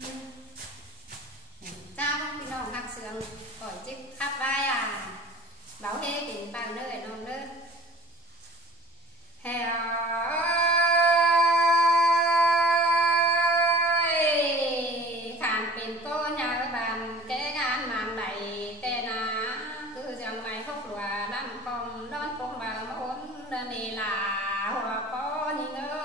Saoพี่น้องหักเสืองก่อยจิ๊บขับvai à bảo hê tiền bằng nơi nông nơi hè khàn tiền cô nhà bàn cái ngàn màn bảy tên á cứ rằng mày hốc lùa năm con đón con bà muốn đơn đi là hòa có như ngơ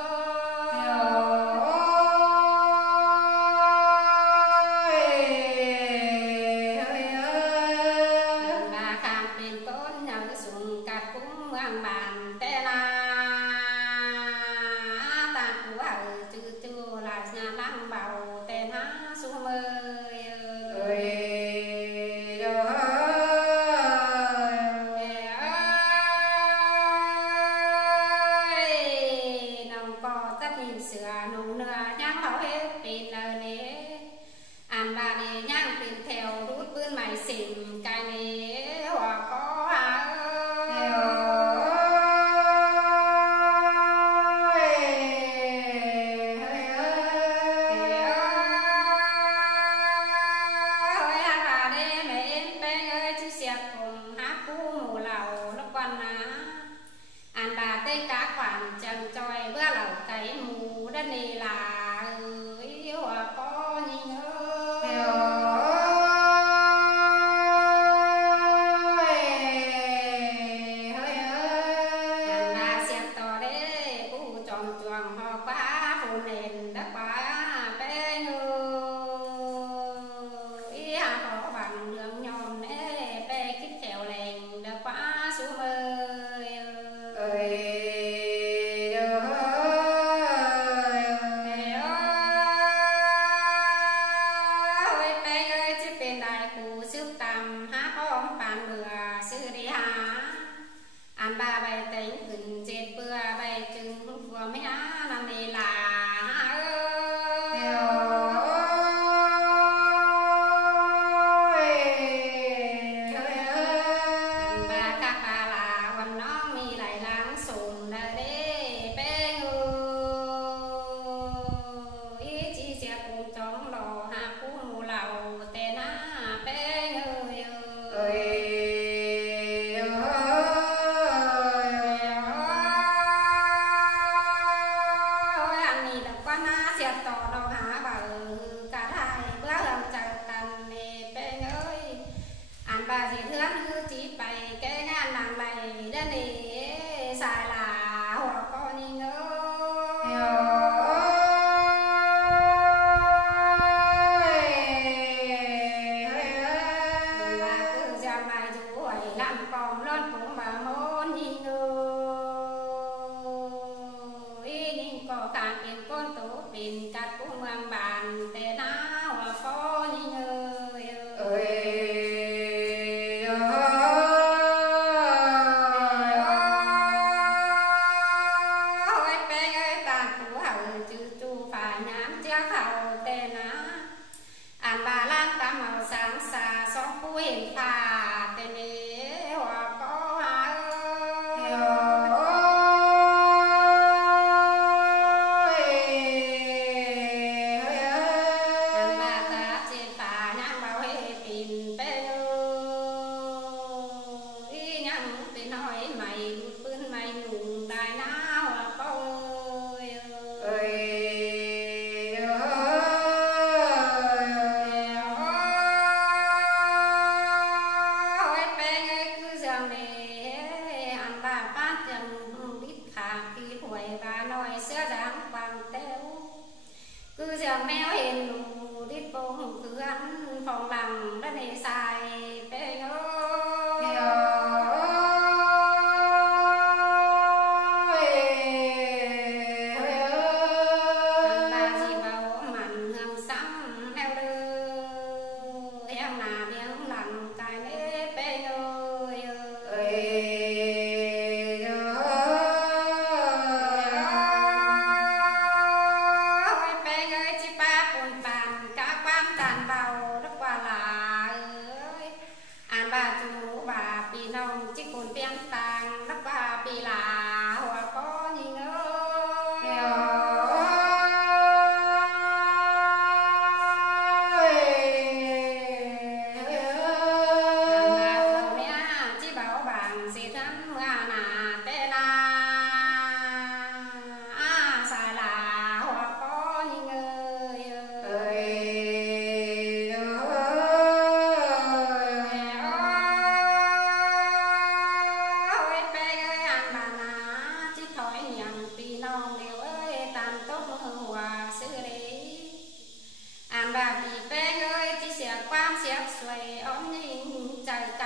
ba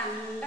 น